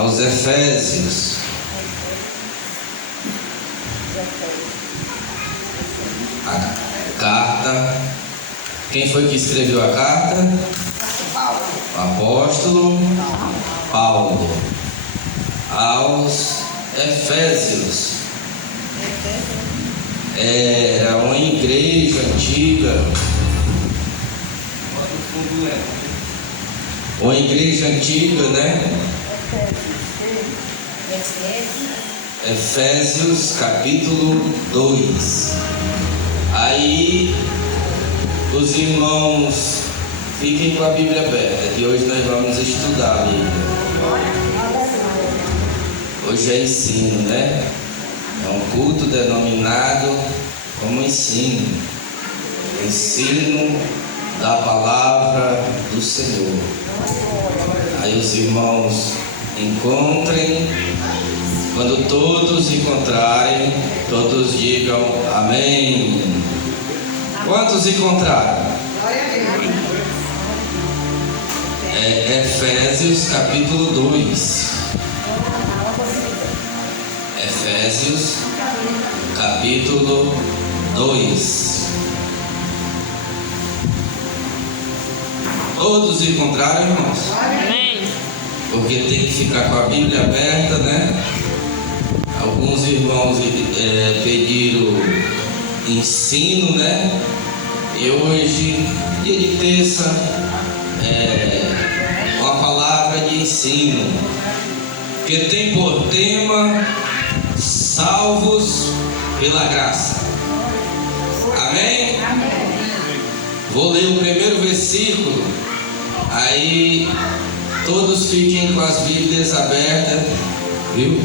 aos Efésios. A carta. Quem foi que escreveu a carta? O apóstolo Paulo aos Efésios. Era uma igreja antiga. Uma igreja antiga, né? Efésios capítulo 2. Aí os irmãos fiquem com a Bíblia aberta, que hoje nós vamos estudar a Bíblia. Hoje é ensino, né? É um culto denominado como ensino. Ensino da palavra do Senhor. Aí os irmãos encontrem. Quando todos encontrarem, todos digam amém. Quantos encontraram? Efésios capítulo 2. Efésios capítulo 2. Todos encontraram, irmãos? Amém. Porque tem que ficar com a Bíblia aberta, né? Alguns irmãos pediram ensino, né? E hoje, dia de terça, uma palavra de ensino, que tem por tema salvos pela graça. Amém? Amém. Vou ler o primeiro versículo, aí todos fiquem com as Bíblias abertas, viu?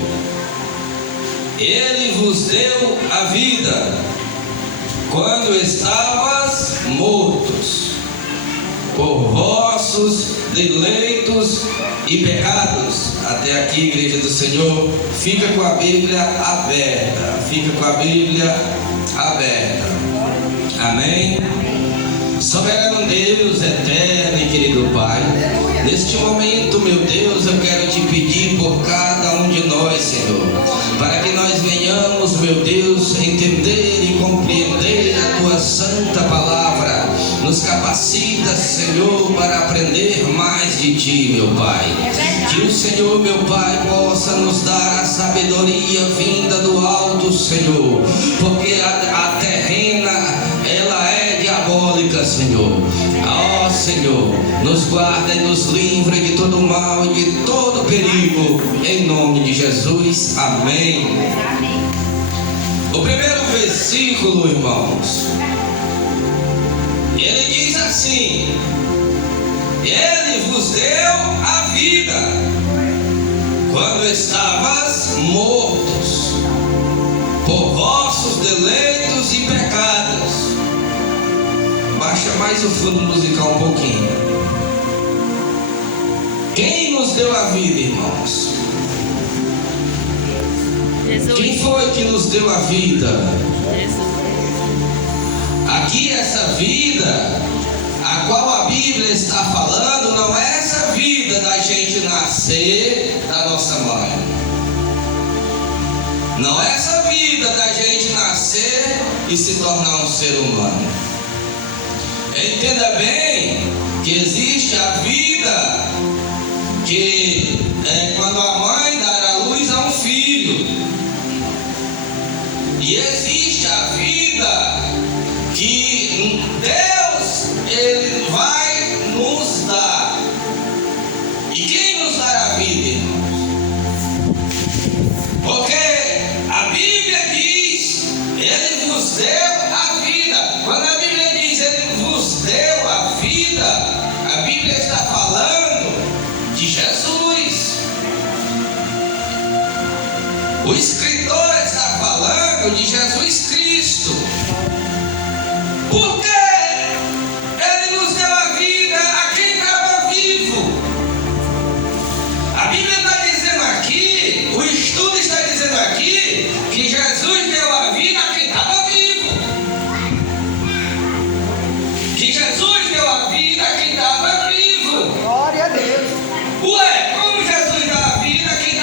Ele vos deu a vida quando estavas mortos por vossos deleitos e pecados. Até aqui, igreja do Senhor, fica com a Bíblia aberta. Fica com a Bíblia aberta. Amém? Soberano Deus, eterno e querido Pai, neste momento, meu Deus, eu quero te pedir por cada um de nós, Senhor, para que nós venhamos, meu Deus, entender e compreender a tua santa palavra. Nos capacita, Senhor, para aprender mais de ti, meu Pai. Que o Senhor, meu Pai, possa nos dar a sabedoria vinda do alto, Senhor, porque a terrena, ela é diabólica, Senhor. Ó Senhor, nos guarda e nos livra de todo mal e de todo perigo, em nome de Jesus, amém. O primeiro versículo, irmãos, ele diz assim: Ele vos deu a vida quando estavas mortos por vossos deleitos e pecados. Baixa mais o fundo musical um pouquinho. Quem nos deu a vida, irmãos? Jesus. Quem foi que nos deu a vida? Jesus. Aqui essa vida a qual a Bíblia está falando não é essa vida da gente nascer da nossa mãe. Não é essa vida da gente nascer e se tornar um ser humano. Entenda bem que existe a vida que é quando a mãe dará à luz a um filho. E existe a vida que Deus, Ele vai nos dar. E quem nos dará a vida, irmãos? Porque a Bíblia diz, Ele vos deu a vida. Quando a Bíblia diz, Ele vos deu a vida, a Bíblia está falando de Jesus. O escritor está falando de Jesus Cristo. Porque Ele nos deu a vida a quem estava vivo. A Bíblia está dizendo aqui, o estudo está dizendo aqui, que Jesus deu a vida a quem estava vivo. Que Jesus deu a vida a quem estava vivo. Glória a Deus. Ué, como Jesus dá a vida a quem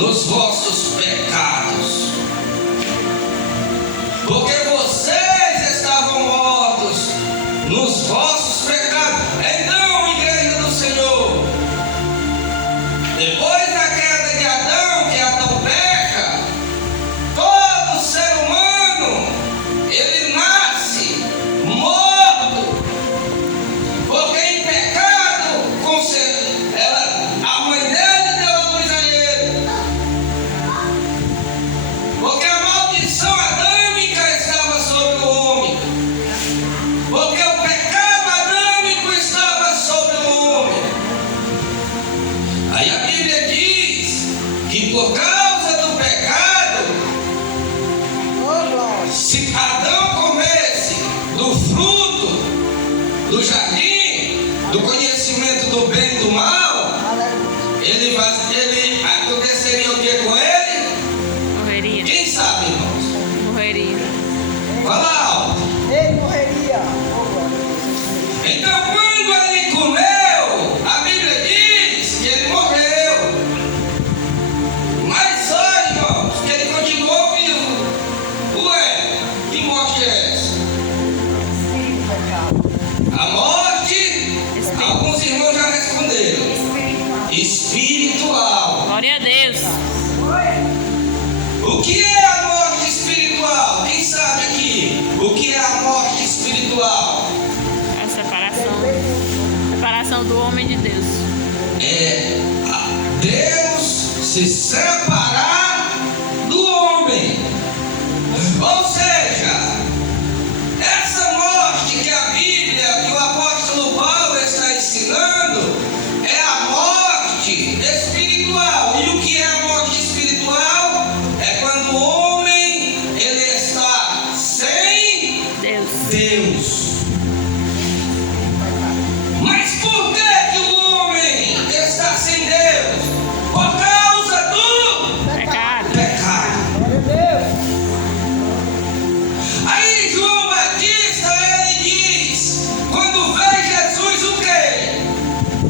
nos vossos pecados. Porque vocês estavam mortos nos vossos pecados. Então, igreja do Senhor, depois da queda de Adão, que Adão peca, todo ser humano, ele nasce morto. Porque em pecado, a mãe dele deu a luz a ele. Porque a maldição adâmica estava sobre o homem. Porque o pecado adâmico estava sobre o homem. Aí a Bíblia diz que por causa do pecado, se Adão comesse do fruto do jardim, do conhecimento do bem e do mal, ele aconteceria o que com ele? Morreria. Quem sabe, irmãos? Morreria. Fala alto. Ele morreria. Então, quando ele comeu, a Bíblia diz que ele morreu. Mas só, irmãos, que ele continuou vivo. Ué, que morte é essa? A morte, alguns irmãos já responderam. Espiritual. Glória a Deus. O que é a morte espiritual? Quem sabe aqui? O que é a morte espiritual? A separação. Separação do homem de Deus. É Deus se separar do homem. Ou seja, essa morte que a Bíblia, que o apóstolo Paulo está ensinando, é a morte espiritual. E o que é a morte espiritual? É quando o homem ele está sem Deus. Mas por que o homem está sem Deus? Por causa do Pecado. pecado. Aí João Batista, ele diz, quando vê Jesus o quê?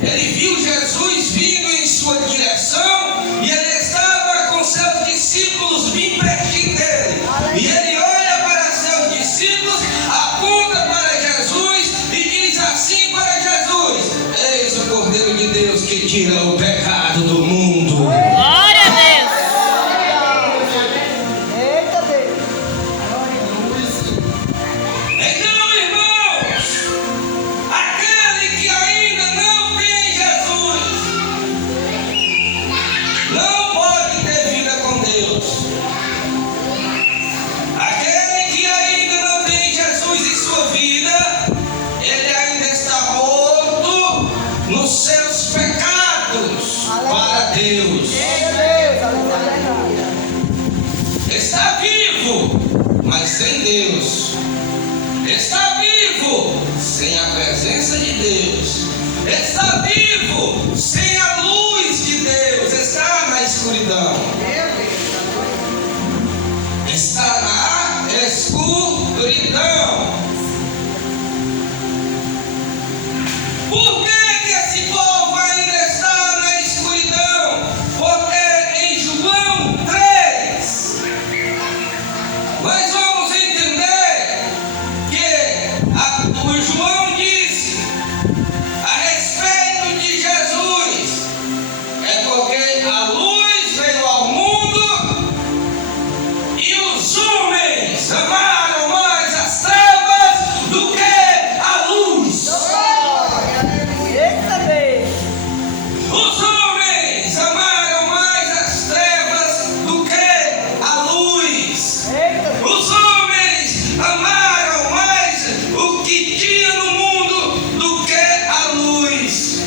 Ele viu Jesus vindo em sua direção e ele estava com seus discípulos bem pertinho dele. E ele olha para seus discípulos, aponta para Jesus e diz assim para Jesus: eis o Cordeiro de Deus que tira o pecado do mundo. Glória a Deus. Eita Deus. Então, irmãos, aquele que ainda não tem Jesus não pode ter vida com Deus. Aquele que ainda não tem Jesus em sua vida, ele ainda está morto nos seus pecados para Deus. Está vivo, mas sem Deus. Está vivo sem a presença de Deus. Está vivo sem a luz de Deus. Está na escuridão. Está na escuridão. Por que esse povo ainda está na escuridão? Porque em João 3 nós vamos entender que o João disse a respeito de Jesus, é porque a luz veio ao mundo e os homens amaram mais as trevas do que a luz. Eita Deus. Os homens amaram mais as trevas do que a luz. Eita Deus. Os homens amaram mais o que tinha no mundo do que a luz.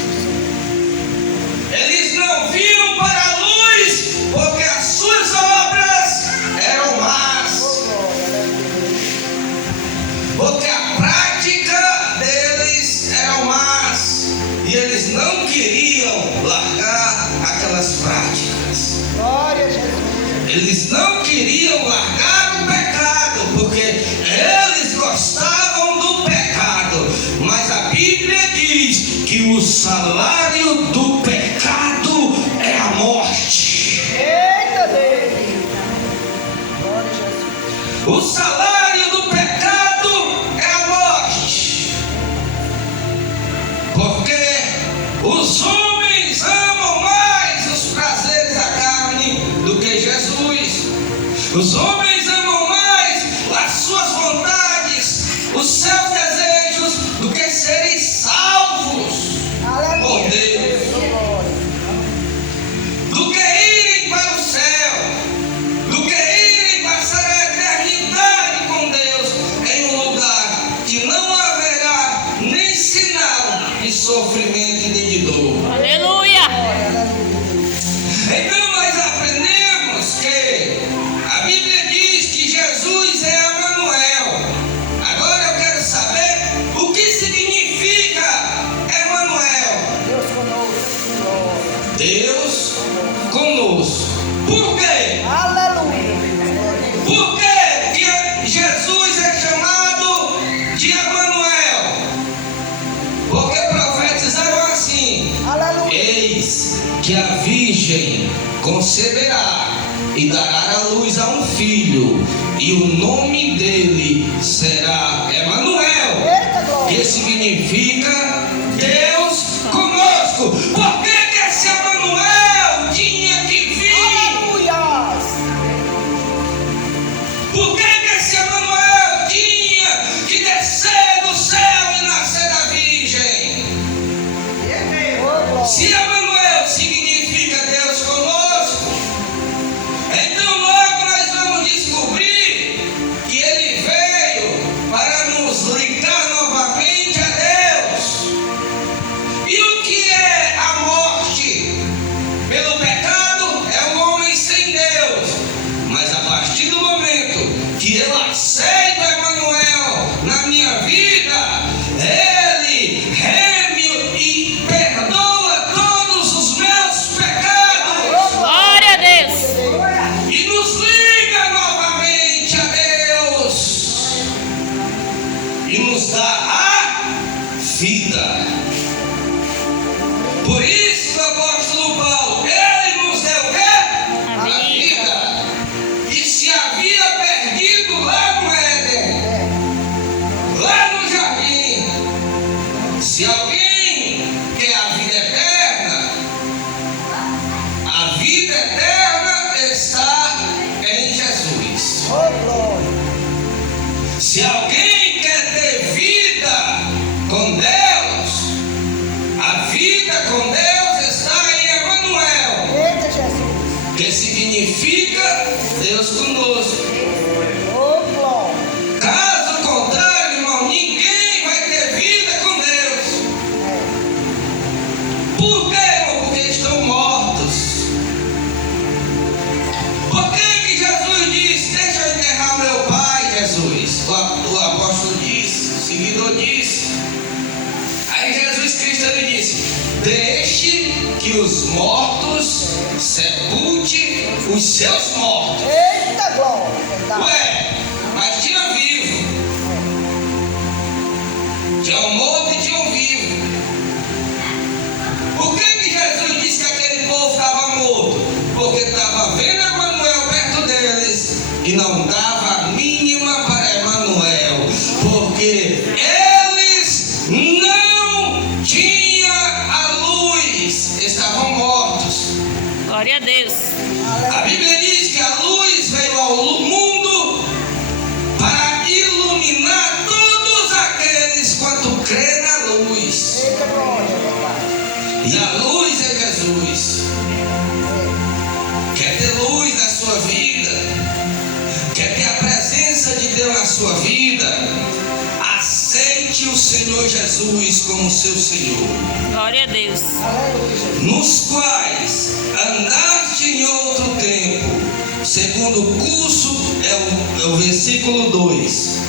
Eles não viam para a luz porque as suas obras eram más. Porque a prática deles eram más. E eles não queriam largar aquelas práticas. Glória a Jesus. Eles não queriam largar o pecado, porque eles gostavam do pecado. Mas a Bíblia diz que o salário do pecado é a morte. Eita Os homens amam mais os prazeres da carne do que Jesus. Os homens amam mais as suas vontades, os seus desejos, do que serem salvos por Deus, do que irem para o céu, do que irem passar a eternidade com Deus em um lugar que não haverá nem sinal de sofrimento e nem de dor. Aleluia. Então nós aprendemos que a Bíblia diz que Jesus é Emanuel. Agora eu quero saber o que significa Emanuel. Deus conosco. Por quê? Aleluia. Por que Jesus é chamado de Emanuel? Porque profetizaram assim: Aleluia. eis que a virgem conceberá e dará à luz a um filho, e o nome dele será Emanuel, Eita que glória. significa Deus conosco. Por que esse Emanuel tinha que vir? Aleluia. Por que esse Emanuel tinha que descer do céu e nascer da virgem? Oh, glória. Se Emanuel significa Deus conosco, então logo nós vamos descobrir que ele veio para nos ligar novamente a Deus. E o que é a morte? Pelo pecado é o homem sem Deus. Mas a partir do momento que eu aceito Emanuel na minha vida, ele reme e perdoa todos os meus pecados Glória a Deus. e nos liga novamente a Deus e nos dá a vida. Por isso o apóstolo Paulo, ele nos deu o quê? A vida. E se havia perdido lá no Éden, lá no jardim, se alguém quer a vida eterna está em Jesus. Oh, glória. Se alguém quer ter vida com Deus, a vida com Deus está em Emanuel, Eita Jesus. que significa Deus conosco. Oh, glória. Caso contrário, irmão, ninguém vai ter vida com Deus. Por quê, irmão? Porque estão mortos. Por que Jesus disse: deixa eu enterrar meu pai, Jesus? O apóstolo disse, o seguidor disse. Aí Jesus Cristo ele disse: deixe que os mortos sepulte os seus mortos. Eita glória. Verdade. Ué, mas tinha vivo. Tinha um morto e tinha um vivo. Por que Jesus disse que aquele povo estava morto? Porque estava vendo Emanuel perto deles e não dava a mínima para Emanuel. Porque eles não tinham a luz, estavam mortos. Glória a Deus. A Bíblia diz que a luz veio ao mundo para iluminar todos aqueles quanto crê na luz. Eita glória. Verdade. E a luz é Jesus. Quer ter luz na sua vida? Quer ter a presença de Deus na sua vida? Aceite o Senhor Jesus como seu Senhor. Glória a Deus. Aleluia. Nos quais andaste em outro tempo, segundo o curso, é o versículo 2,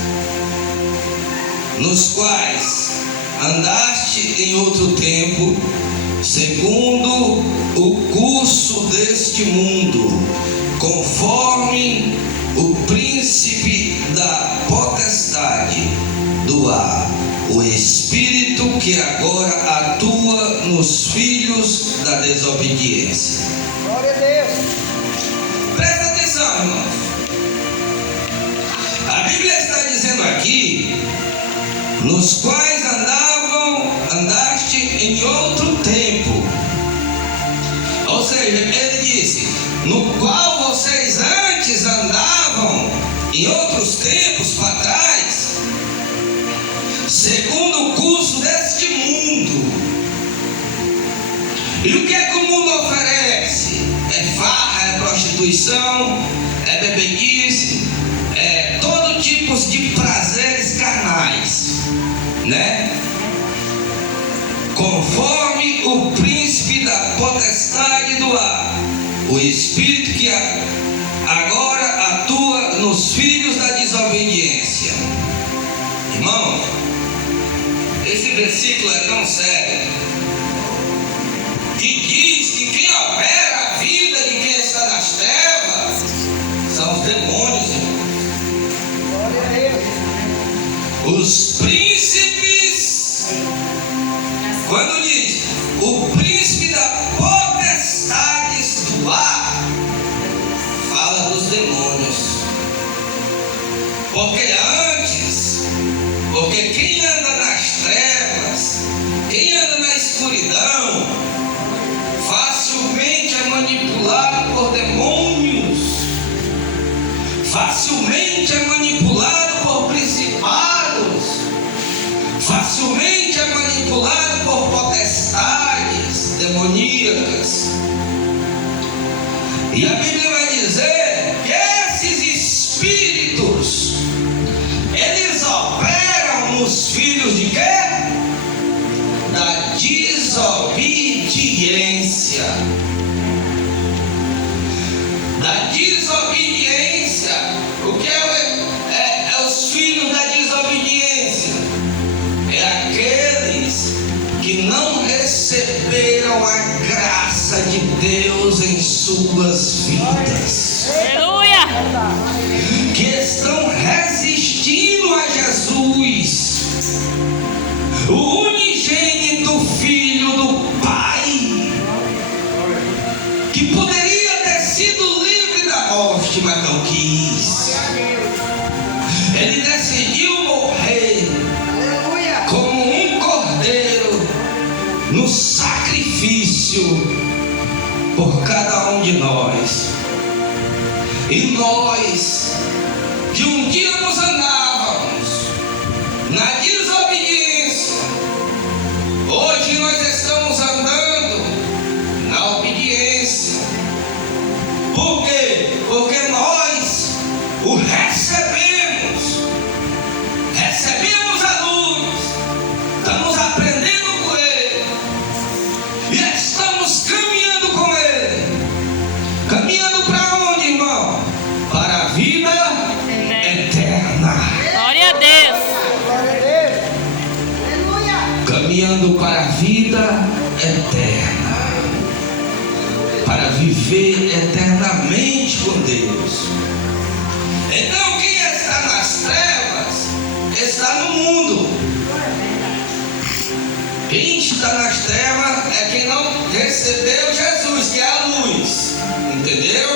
nos quais andaste em outro tempo, segundo o curso deste mundo, conforme o príncipe da potestade do ar, o espírito que agora atua nos filhos da desobediência. Glória a Deus. Presta atenção, irmãos. A Bíblia está dizendo nos quais andaste em outro tempo. seja, ele disse: no qual vocês antes andavam em outros tempos para trás, segundo o curso deste mundo. E o que é que o mundo oferece? É farra, é prostituição, é bebeguice, é todo tipo de prazeres carnais, né? Conforme o príncipe da potestade do ar, o espírito que agora atua nos filhos da desobediência. Irmão, esse versículo é tão sério, que diz que quem opera a vida de quem está nas trevas são os demônios, irmão. Glória a Deus. Os príncipes, quando diz o príncipe da potestades do ar, fala dos demônios. Porque quem anda nas trevas, quem anda na escuridão, facilmente é manipulado por demônios, facilmente é manipulado por principados, facilmente é manipulado por potestades demoníacas. E a Bíblia vai dizer que esses espíritos, eles operam nos filhos de quê? Da desobediência. Da desobediência. O que é os filhos da desobediência? É aqueles que não receberam a graça de Deus em suas vidas. Aleluia! Que estão resistindo a Jesus, o unigênito Filho do Pai, que poderia ter sido livre da morte, mas não quis. Ele decidiu morrer como um cordeiro no sacrifício por cada um de nós. E nós, que um dia nos andávamos na desobediência, hoje nós estamos andando na obediência. Por quê? Porque nós o recebemos a luz, estamos aprendendo com Ele e estamos caminhando com Ele. Caminhando para onde, irmão? Para a vida eterna. Glória a Deus! Glória a Deus. Aleluia. Caminhando para a vida eterna, para viver eternamente com Deus. Então quem está nas trevas está no mundo. Quem está nas trevas é quem não recebeu Jesus, que é a luz. Entendeu?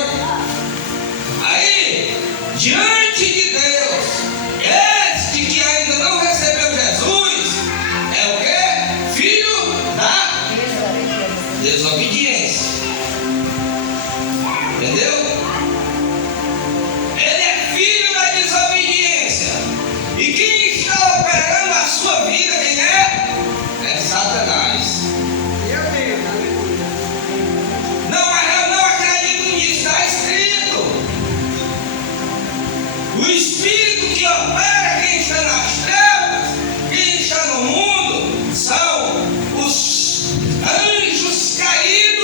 Aí, diante de Deus, este que ainda não recebeu Jesus é o quê? Filho da desobediência. Entendeu? Ele é filho da desobediência. E quem está operando a sua vida, quem é? É Satanás. Meu Deus. Aleluia. Não, mas eu não acredito nisso, está escrito. O espírito que opera quem está nas trevas, quem está no mundo, são os anjos caídos.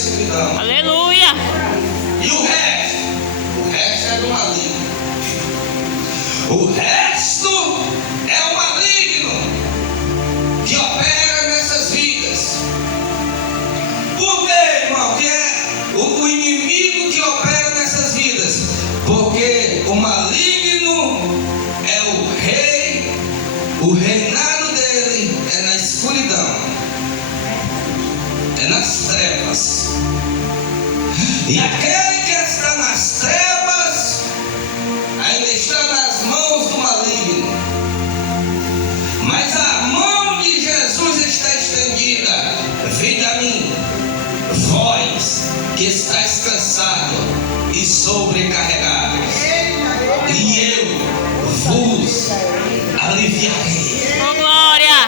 escuridão. Aleluia. E o resto é do maligno. O resto é o maligno que opera nessas vidas. Por quê, irmão? Que é o inimigo que opera nessas vidas. Porque o maligno é o rei, o reinado dele é na escuridão, é nas trevas. E aquele que está nas trevas ainda está nas mãos do maligno. Mas a mão de Jesus está estendida. Vinde a mim, vós que estáis cansados e sobrecarregados, e eu vos aliviarei. Oh, glória.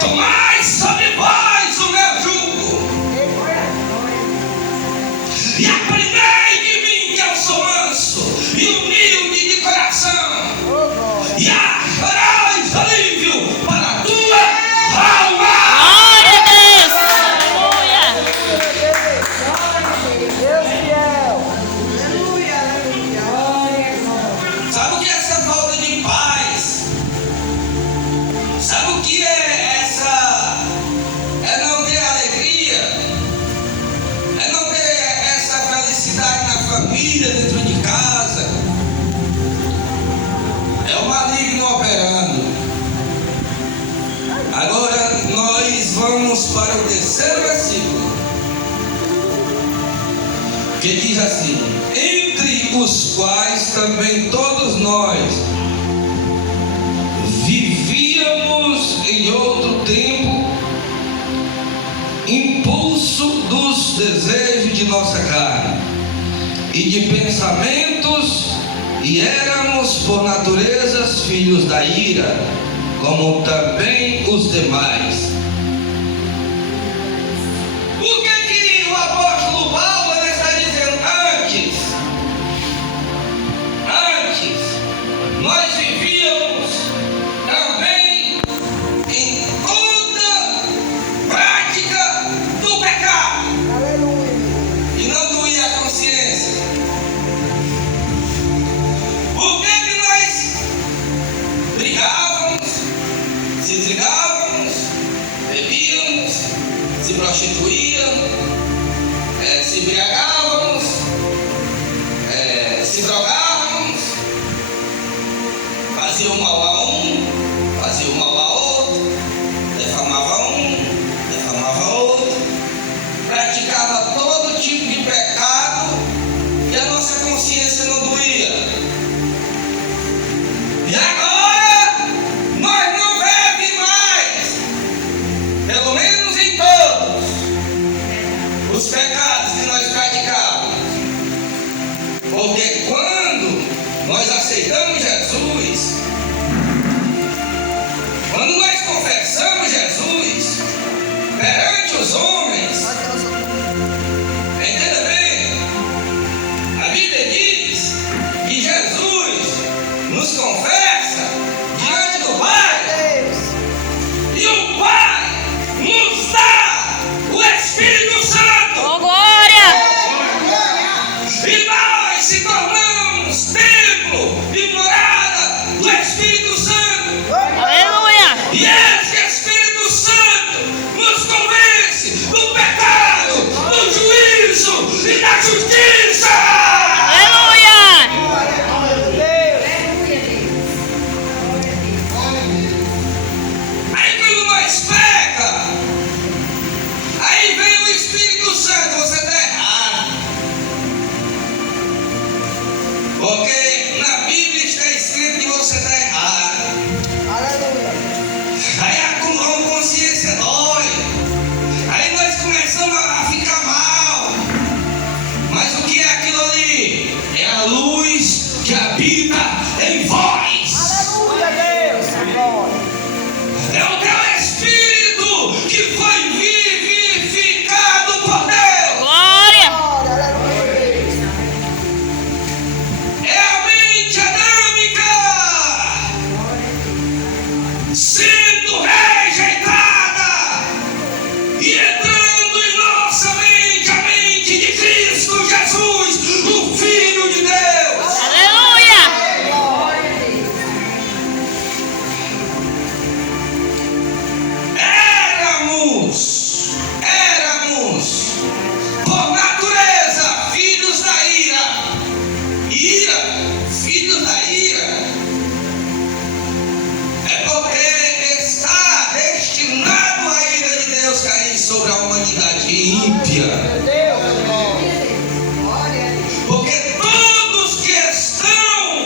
Tomai sobre vós o meu jugo e aprendei de mim, que eu sou manso e humilde de coração, e achareis alívio para a tua alma. Glória a Deus. Aleluia. Deus fiel. Aleluia. Sabe o que é essa falta de paz? Sabe o que é essa? É não ter alegria, é não ter essa felicidade na família, dentro de casa. É o maligno operando. Agora nós vamos para o terceiro versículo, que diz assim: entre os quais também todos nós vivíamos em outro tempo, impulso dos desejos de nossa carne e de pensamentos, e éramos por natureza filhos da ira, como também os demais. O que o apóstolo Paulo está dizendo? Antes, nós vivíamos também em toda prática do pecado, e não doía a consciência. Por que nós brigávamos, se intrigávamos, bebíamos, se prostituíamos, se embriagávamos, se drogávamos, fazia o mal a um, fazia o mal a outro, defamava um, defamava outro, praticava todo tipo de pecado e a nossa consciência não doía. E agora nós não bebemos mais, pelo menos em todos os pecados que nós praticávamos. Porque quando nós aceitamos Jesus, quando nós confessamos Jesus perante os homens, entenda bem, a Bíblia diz que Jesus nos confessa diante do Pai, e o Pai nos dá o Espírito Santo. Oh, glória. E nós se tornamos templo e morada do Espírito Santo. Aleluia. E esse Espírito Santo nos convence do pecado, sobre a humanidade ímpia. Porque todos que estão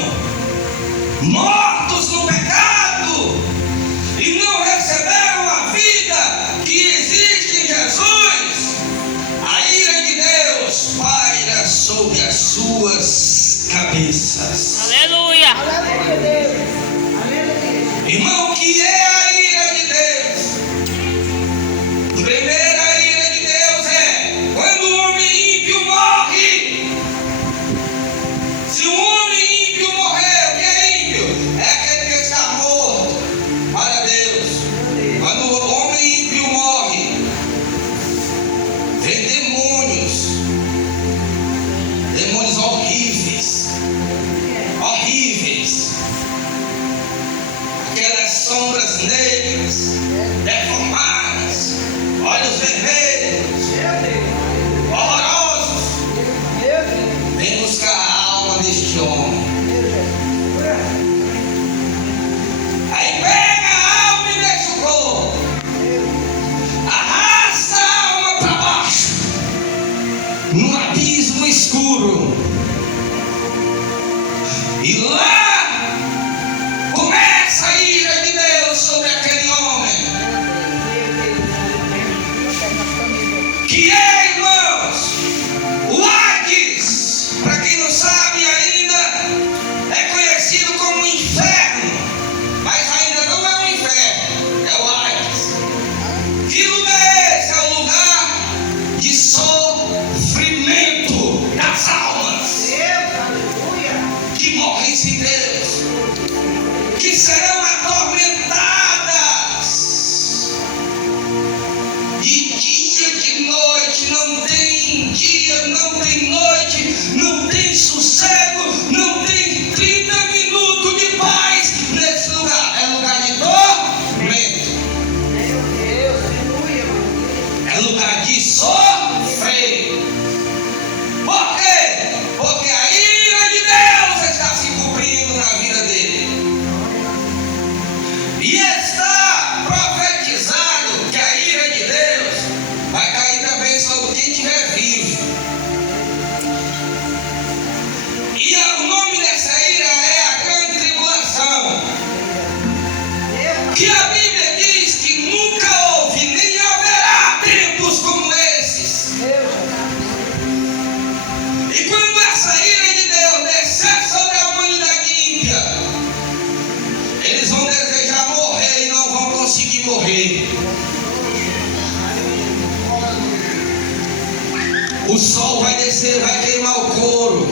mortos no pecado e não receberam a vida que existe em Jesus, a ira de Deus paira sobre as suas cabeças. Aleluia. Irmão, o que é a ira de Deus? Primeira ira de Deus é quando o homem ímpio morre. Se o homem ímpio morrer, o que é ímpio? É aquele que está morto para Deus. Quando o homem ímpio morre, vem demônios horríveis, aquelas sombras negras, deformadas, olhos vermelhos, horrorosos, vem buscar a alma deste homem. Aí pega a alma e deixa o corpo, arrasta a alma para baixo, num abismo escuro, e lá começa a ira de Deus sobre aquele homem. Que é, irmãos, o Hades, para quem não sabe ainda, é conhecido como inferno, mas ainda não é o inferno, é o Hades. Que lugar é esse? É o lugar de sofrimento das almas que morrem sem Deus, que serão atormentadas de dia, de noite. Não tem dia, não tem noite, não tem sossego, não tem 30 minutos de paz nesse lugar. É lugar de tormento, é lugar de sofrer. Por quê? Porque a ira de Deus está se cumprindo na vida dele. E está profetizado que a ira de Deus vai cair também sobre quem estiver vivo. E o nome dessa ira é a grande tribulação, que a Bíblia diz que nunca houve nem haverá tempos como esses. E quando essa ira de Deus descer sobre a humanidade ímpia, eles vão desejar morrer e não vão conseguir morrer. O sol vai descer, vai queimar o couro.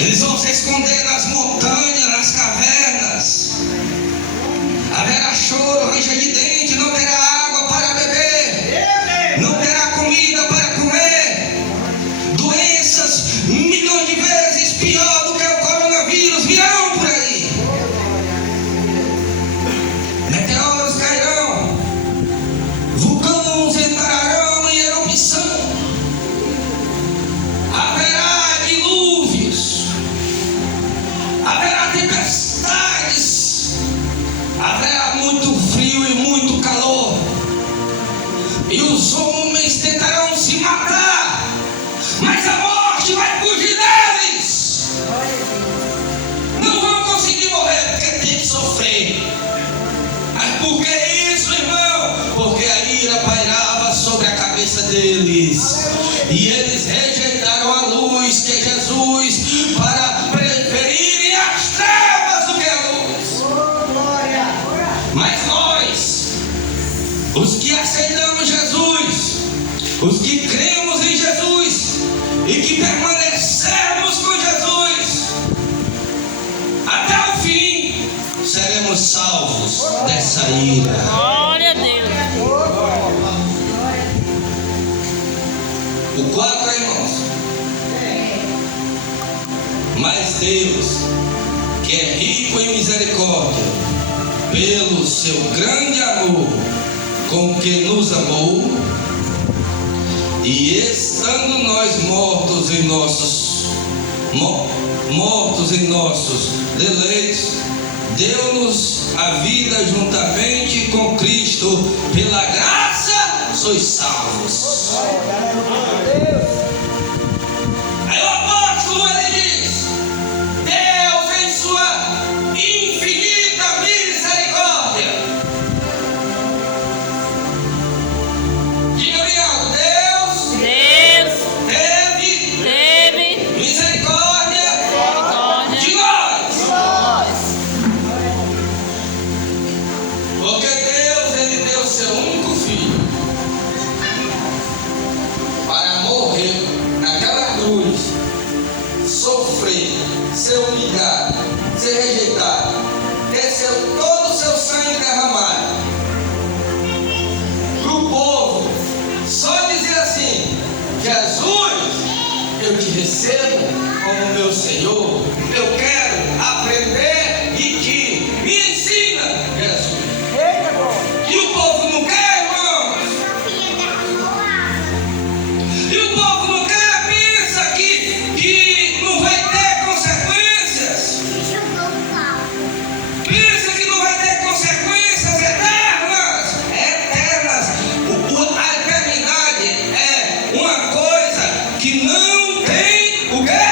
Eles vão se esconder nas montanhas, nas cavernas. Haverá choro, ranger de dente, não terá água para beber, não terá comida para comer. Doenças milhões de vezes pior do que o coronavírus virão por aí. Meteoros cairão, vulcões entrarão em erupção, haverá dilúvios, haverá tempestades, haverá muito frio e muito calor, e os homens tentarão se matar, mas a morte vai fugir deles. Não vão conseguir morrer porque tem que sofrer. Mas por que isso, irmão? Porque a ira pairava sobre a cabeça deles, e eles rejeitaram a luz que é Jesus para preferirem as trevas do que a luz. Mas nós, os que aceitamos Jesus, os que cremos em Jesus e que permanecemos com Jesus até o fim, seremos salvos dessa ira. Glória a Deus. O 4, irmãos. Mas Deus, que é rico em misericórdia, pelo seu grande amor com que nos amou, e estando nós mortos em nossos deu-nos a vida juntamente com Cristo, pela graça sois salvos. Aí o apóstolo ele diz: Deus em sua infinita misericórdia. Diga bem alto: Deus teve misericórdia de nós. Porque Deus ele deu seu único filho para morrer naquela cruz, sofrer, ser humilhado, ser rejeitado, ter todo o seu sangue derramado, para o povo só dizer assim: Jesus, eu te recebo como meu Senhor, eu quero aprender de ti, me ensina, Jesus. E o povo não quer, irmãos. E o povo não quer, pensa que não vai ter consequências. Pensa que não vai ter consequências eternas. A eternidade é uma coisa que não tem o quê?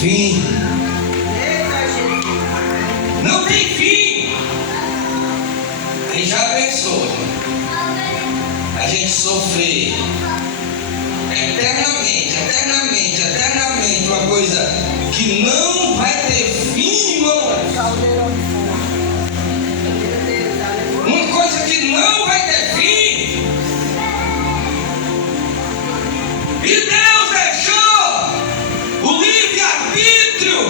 Fim. Não tem fim. Aí já pensou a gente sofrer eternamente, uma coisa que não vai ter fim, irmão. Uma coisa que não vai ter fim. E Deus deixou o livre-arbítrio.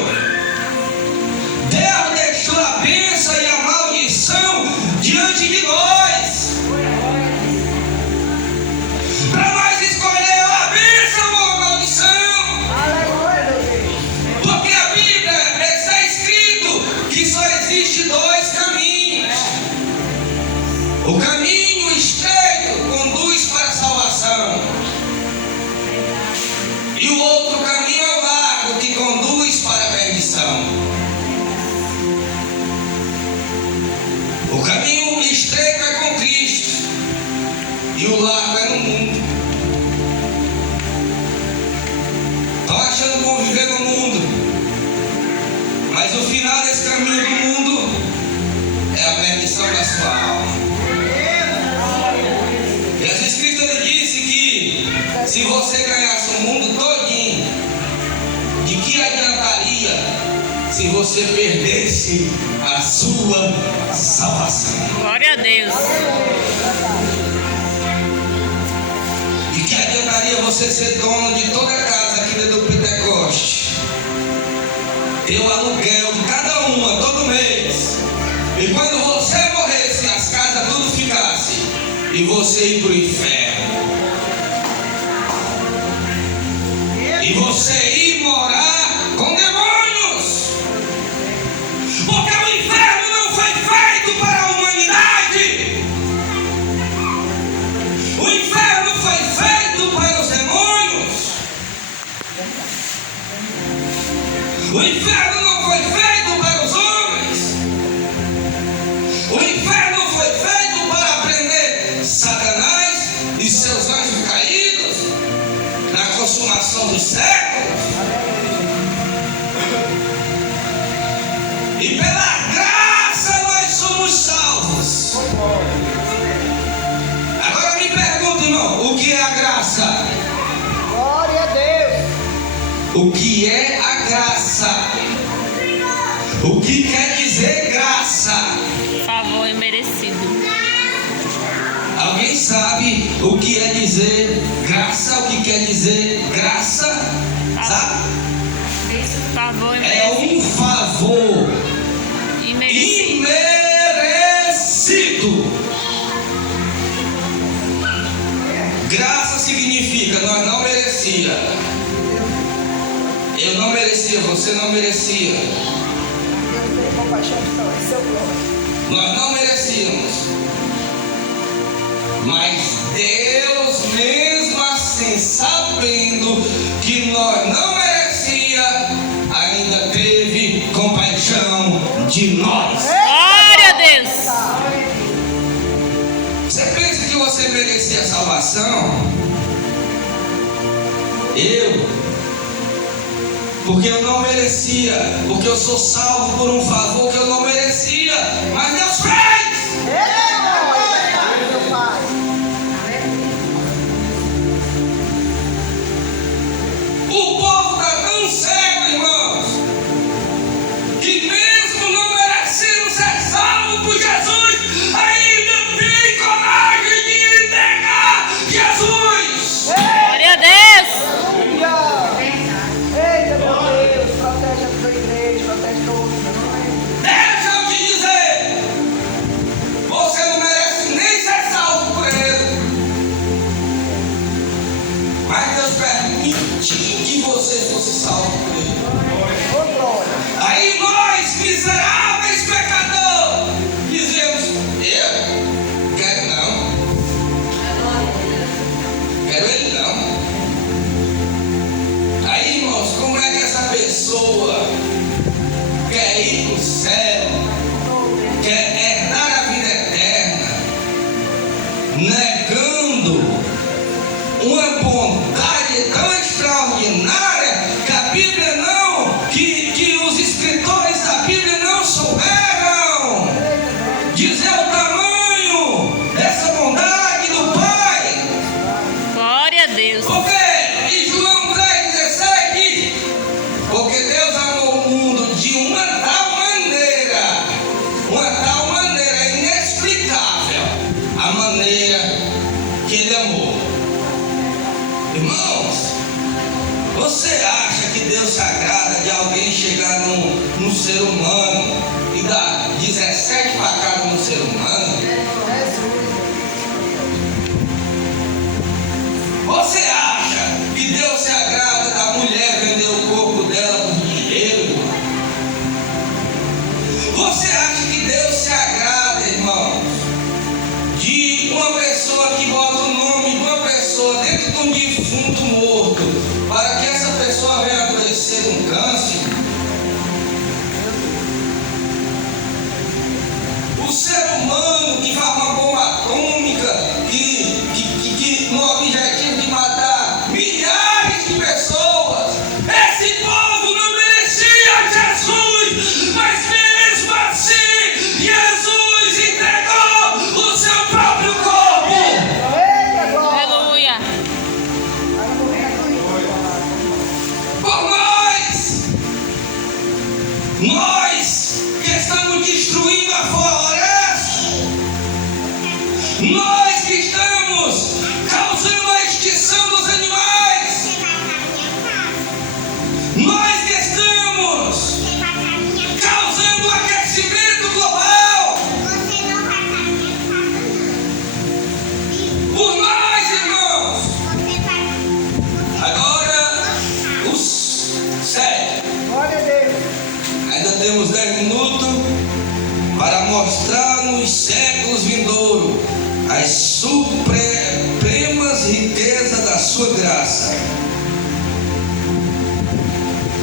Deus deixou a bênção e a maldição diante de nós, para nós escolher a bênção ou a maldição. Porque a Bíblia está escrito que só existe dois caminhos. O caminho estreito conduz para a salvação, e o outro caminho é o largo que conduz para a perdição. O caminho estreito é com Cristo e o largo é no mundo. Estão achando bom viver no mundo, mas o final desse caminho do mundo é a perdição da sua alma. Jesus Cristo ele disse que se você ganhasse o mundo todinho, de que adiantaria se você perdesse a sua salvação? Glória a Deus. De que adiantaria você ser dono de toda a casa aqui do Pentecoste, ter o aluguel de cada uma todo mês, e quando você morresse as casas tudo ficasse, e você ir para o inferno, e você ir morar com demônios? Porque o inferno não foi feito para a humanidade. O inferno foi feito para os demônios. O inferno não foi feito para os homens. O inferno foi feito para prender Satanás e seus anjos caídos na consumação dos séculos. E pela graça nós somos salvos. Agora me pergunta, irmão, o que é a graça? Glória a Deus. O que é a graça? O que quer dizer graça? Favor imerecido. Alguém sabe o que é dizer graça? O que quer dizer graça? Sabe? Favor É um favor imerecido. imerecido. Graça significa nós não merecia. Eu não merecia, você não merecia. Deus tem compaixão de nós, seu glória. Nós não merecíamos. Mas Deus, mesmo assim, sabendo que nós não merecíamos, ainda teve compaixão de nós. Você pensa que você merecia salvação? Porque eu não merecia, porque eu sou salvo por um favor que eu não merecia, mas Deus fez! Meu Pai. O povo está tão cego, irmãos, que mesmo não merecendo ser salvo por Jesus, ainda tem coragem de negar Jesus! Glória a Deus. Eita, meu Deus, protege a tua igreja, protege todos. Deixa eu te dizer, você não merece nem ser salvo por ele, mas Deus permitiu que você fosse salvo por ele. Ô, glória. Aí nós, miseráveis pecadores, dizemos: eu quero não, quero ele não. Aí, irmãos, como é que essa pessoa quer ir para o céu, quer herdar a vida eterna, negando uma bondade tão extraordinária que a Bíblia não, que os escritores da Bíblia não souberam dizer o tamanho dessa bondade do Pai? Glória a Deus. Porque em João 3,16 diz: porque Deus amou o mundo de uma tal maneira inexplicável, a maneira que Ele amou. Irmãos, você acha que Deus se agrada de alguém chegar num ser humano e dar 17 facadas no ser humano? Você acha que Deus se agrada da mulher vender o corpo dela por dinheiro? Você acha que Deus se agrada, irmãos, de uma pessoa que bota o nome de uma pessoa dentro de um defunto morto para que essa pessoa venha adoecer de um câncer? O ser humano que faz uma bomba atômica que no objetivo de matar milhares de pessoas, esse povo não merecia Jesus, mas mesmo assim Jesus entregou o seu próprio corpo. Eita, glória. Aleluia. Por nós que estamos destruindo a floresta, nós que estamos causando a extinção dos animais, nós que estamos causando o aquecimento global, por nós, irmãos. Agora, os 7. Glória a Deus. Ainda temos 10 minutos para mostrar nos séculos vindouros as supremas riquezas da sua graça,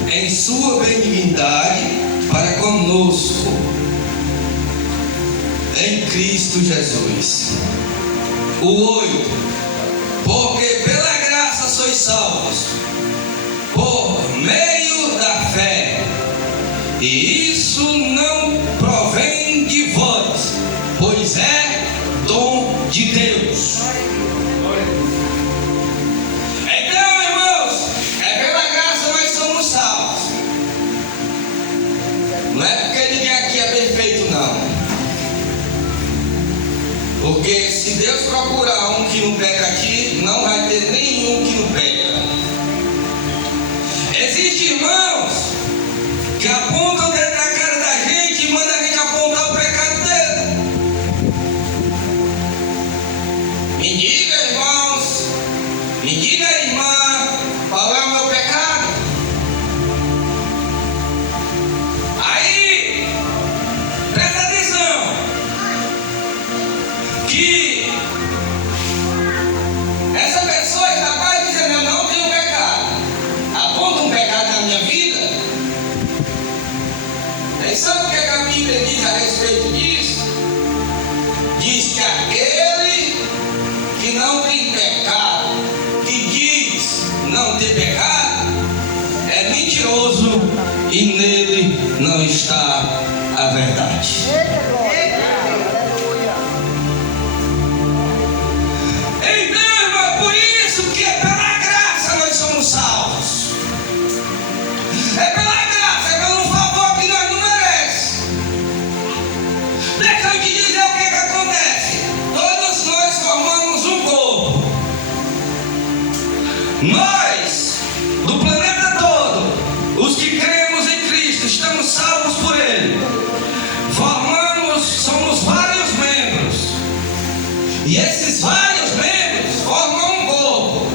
em sua benignidade para conosco, em Cristo Jesus. O 8. Porque pela graça sois salvos, por meio da fé. E isso não provém de vós, pois é dom de Deus. Então, irmãos, é pela graça nós somos salvos. Não é porque ninguém aqui é perfeito, não. Porque se Deus procurar um que não peca aqui, não vai ter nenhum que não peca. Existem irmãos que apontam o dedo na cara da gente e mandam a gente apontar o pecado dele. Me diga, irmãos, me diga, irmã, qual é o meu pecado? Aí, presta atenção, que essa pessoa é capaz de dizer: eu não tenho pecado. Aponta um pecado na minha vida. E sabe o que a Bíblia diz a respeito disso? Diz que aquele verdade. Eita, glória. Aleluia. Então é por isso que é pela graça nós somos salvos. É pela graça, é pelo favor que nós não merecemos. Deixa eu te dizer o que acontece. Todos nós formamos um corpo. Nós, do planeta todo, os que cremos em Cristo, estamos salvos por Ele. Somos vários membros. E esses vários membros formam um corpo.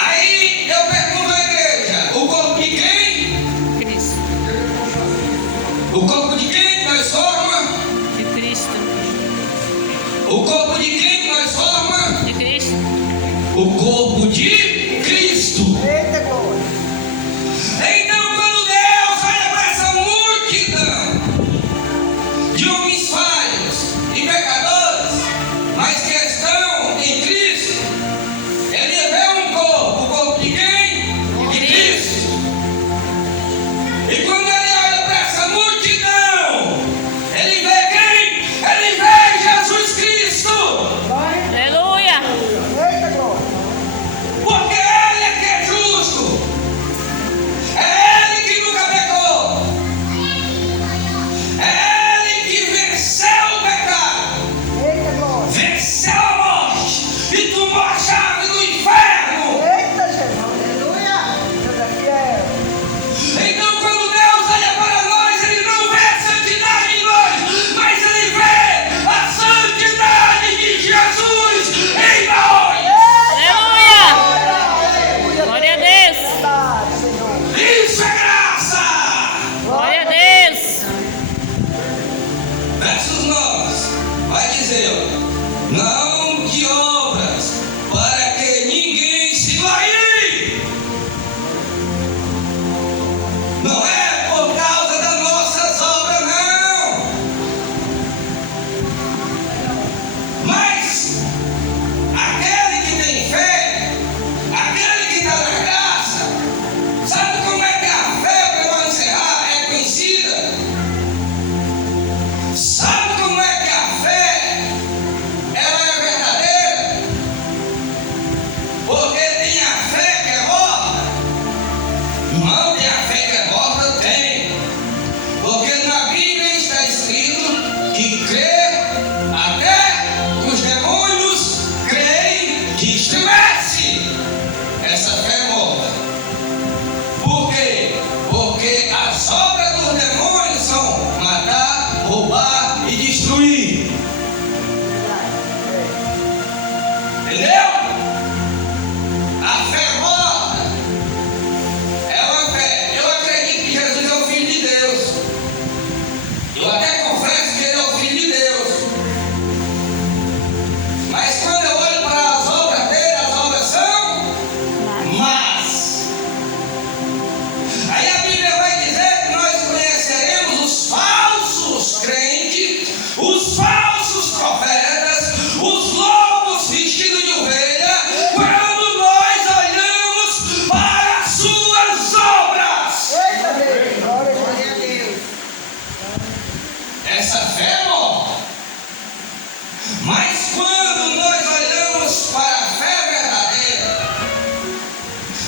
Aí eu pergunto à igreja: o corpo de quem? Cristo. O corpo de quem nós formamos? De Cristo. O corpo de quem nós formamos? De Cristo. O corpo de Cristo. Eita, glória. Então, quando Deus olha para essa multidão de homens falhos e pecadores, mas que estão em Cristo, Ele vê um corpo. O corpo de quem? De Cristo. E quando Ele olha para essa multidão, Ele vê quem? Ele vê Jesus Cristo. Aleluia. Eita, glória. Porque Ele é que é justo. É Ele que nunca pecou. É Ele que venceu o pecado, Eita, glória. venceu a morte e tomou a chave do inferno. Eita, Jesus. Aleluia. Deus é fiel. Então, quando Deus olha para nós, Ele não vê a santidade em nós, mas Ele vê a santidade de Jesus em nós. Aleluia. Glória a Deus. Verdade, Senhor. Isso é graça. Glória a Deus. Versos 9 vai dizer: não de obras, para que ninguém se glorie. Não é por causa das nossas obras, não. Mas aquele que tem fé, aquele que está na graça, sabe como é que a fé, para eu encerrar, é conhecida? Sabe como é que a fé, ela é verdadeira? Porque tem a fé que é morta. Não tem a fé que é morta, tem. Porque na Bíblia está escrito que crê até que os demônios creem que estremece. Essa fé é morta. Por quê? Porque as obras dos demônios são matar, roubar e destruir. Entendeu? A fé morta é uma fé. Eu acredito que Jesus é o Filho de Deus. Eu até confesso que Ele é o Filho de Deus. Mas quando eu olho para as obras dele, as obras são más. Aí a Bíblia vai dizer que nós conheceremos os falsos crentes, os falsos profetas, os lobos vestidos de ovelha, quando nós olhamos para as suas obras. Eita, Deus. Glória a Deus. Essa fé é morta. Mas quando nós olhamos para a fé verdadeira,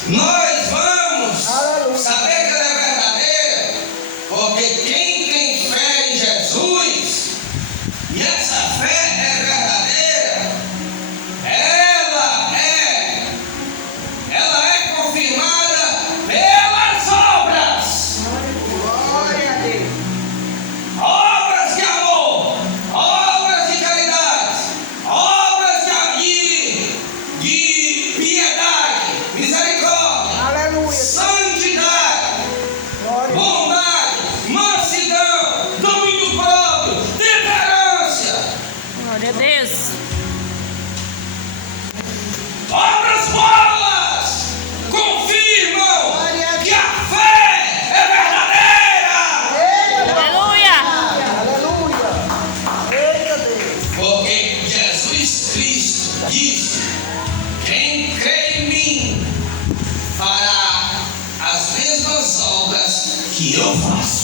nós vamos Aleluia. saber que ela é verdadeira, porque quem tem fé em Jesus, e essa fé é verdadeira, ela é confirmada pelas obras. Glória a Deus. Obras de amor, obras de caridade, obras de piedade, misericórdia, Aleluia. santidade, Glória. bondade, mansidão, domínio próprio, temperança. Glória a Deus. Obras boas confirmam que a fé é verdadeira. Eita, Aleluia. aleluia. Eita, Deus. Porque Jesus Cristo disse: quem crê em mim fará as mesmas obras que eu faço.